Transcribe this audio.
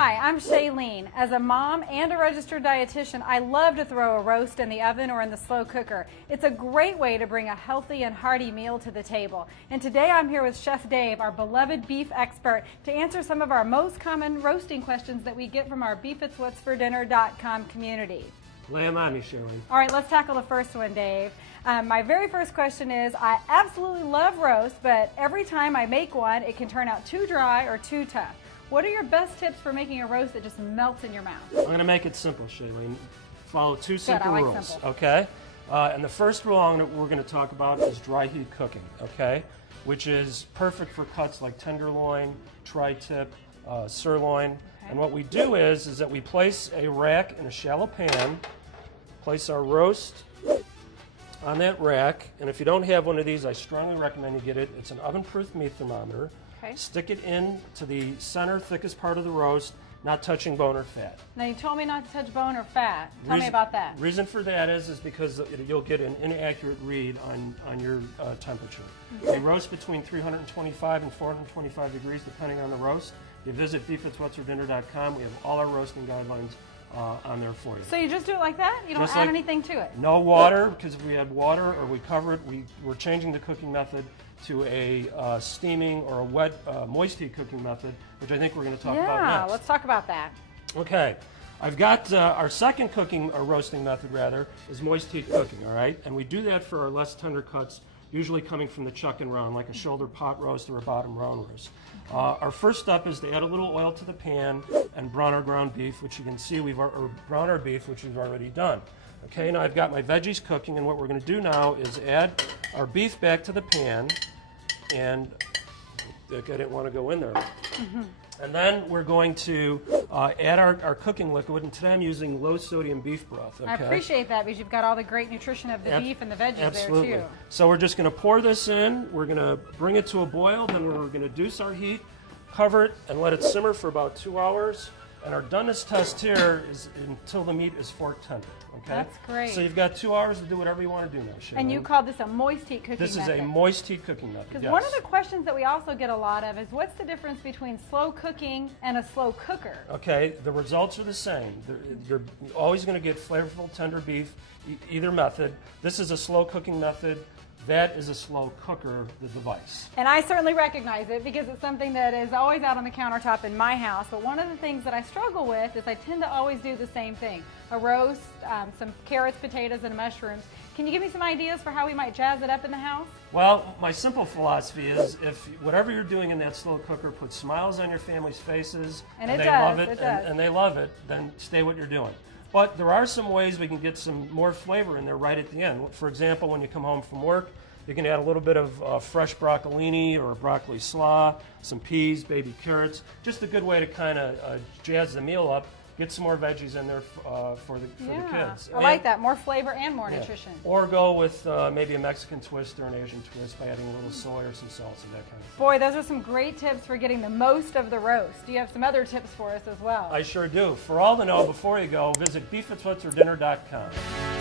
Hi, I'm Shalene. As a mom and a registered dietitian, I love to throw a roast in the oven or in the slow cooker. It's a great way to bring a healthy and hearty meal to the table. And today I'm here with Chef Dave, our beloved beef expert, to answer some of our most common roasting questions that we get from our beefitswhatsfordinner.com community. Lay 'em on me, Shalene. All right, let's tackle the first one, Dave. My very first question is, I absolutely love roast, but every time I make one, it can turn out too dry or too tough. What are your best tips for making a roast that just melts in your mouth? I'm going to make it simple, Shalene. Follow two simple I like rules, simple. okay? And the first rule we're going to talk about is dry heat cooking, okay? Which is perfect for cuts like tenderloin, tri-tip, sirloin. Okay. And what we do is that we place a rack in a shallow pan, place our roast on that rack, and if you don't have one of these, I strongly recommend you get it. It's an oven-proof meat thermometer. Okay. Stick it in to the center, thickest part of the roast, not touching bone or fat. Now, you told me not to touch bone or fat. Tell me about that. Reason for that is because you'll get an inaccurate read on your temperature. Okay. We roast between 325 and 425 degrees, depending on the roast. You visit beefitswhatsfordinner.com. We have all our roasting guidelines on there for you. So you just do it like that? You don't Just add like- anything to it? No water, because if we add water or we cover it, we're changing the cooking method to a steaming or a wet, moist heat cooking method, which I think we're going to talk about Yeah, next. let's talk about that. Okay, I've got our second cooking or roasting method rather is moist heat cooking. All right, and we do that for our less tender cuts, usually coming from the chuck and round, like a shoulder pot roast or a bottom round roast. Our first step is to add a little oil to the pan and brown our ground beef, which you can see or brown our beef, which we've already done. Okay, now I've got my veggies cooking, and what we're going to do now is add our beef back to the pan, and I didn't want to go in there. And then we're going to add our cooking liquid, and today I'm using low sodium beef broth. Okay? I appreciate that because you've got all the great nutrition of the beef and the veggies Absolutely. there too. So we're just going to pour this in, we're going to bring it to a boil, then we're going to reduce our heat, cover it, and let it simmer for about 2 hours. And our doneness test here is until the meat is fork tender. Okay? That's great. So you've got 2 hours to do whatever you want to do now, Shalene. And you called this a moist heat cooking This is method. a moist heat cooking method. Because Yes. one of the questions that we also get a lot of is, what's the difference between slow cooking and a slow cooker? Okay, the results are the same. You're always going to get flavorful, tender beef, either method. This is a slow cooking method. That is a slow cooker, the device. And I certainly recognize it because it's something that is always out on the countertop in my house. But one of the things that I struggle with is I tend to always do the same thing. A roast, some carrots, potatoes, and mushrooms. Can you give me some ideas for how we might jazz it up in the house? Well, my simple philosophy is if whatever you're doing in that slow cooker puts smiles on your family's faces And it they does, love it, it does. and they love it, then stay what you're doing. But there are some ways we can get some more flavor in there right at the end. For example, when you come home from work, you can add a little bit of fresh broccolini or broccoli slaw, some peas, baby carrots. Just a good way to kind of jazz the meal up. Get some more veggies in there for the kids. I like that. More flavor and more Yeah. nutrition. Or go with maybe a Mexican twist or an Asian twist by adding a little soy or some salsa, that kind of thing. Boy, those are some great tips for getting the most of the roast. Do you have some other tips for us as well? I sure do. For all to know, before you go, visit beefitswhatsfordinner.com.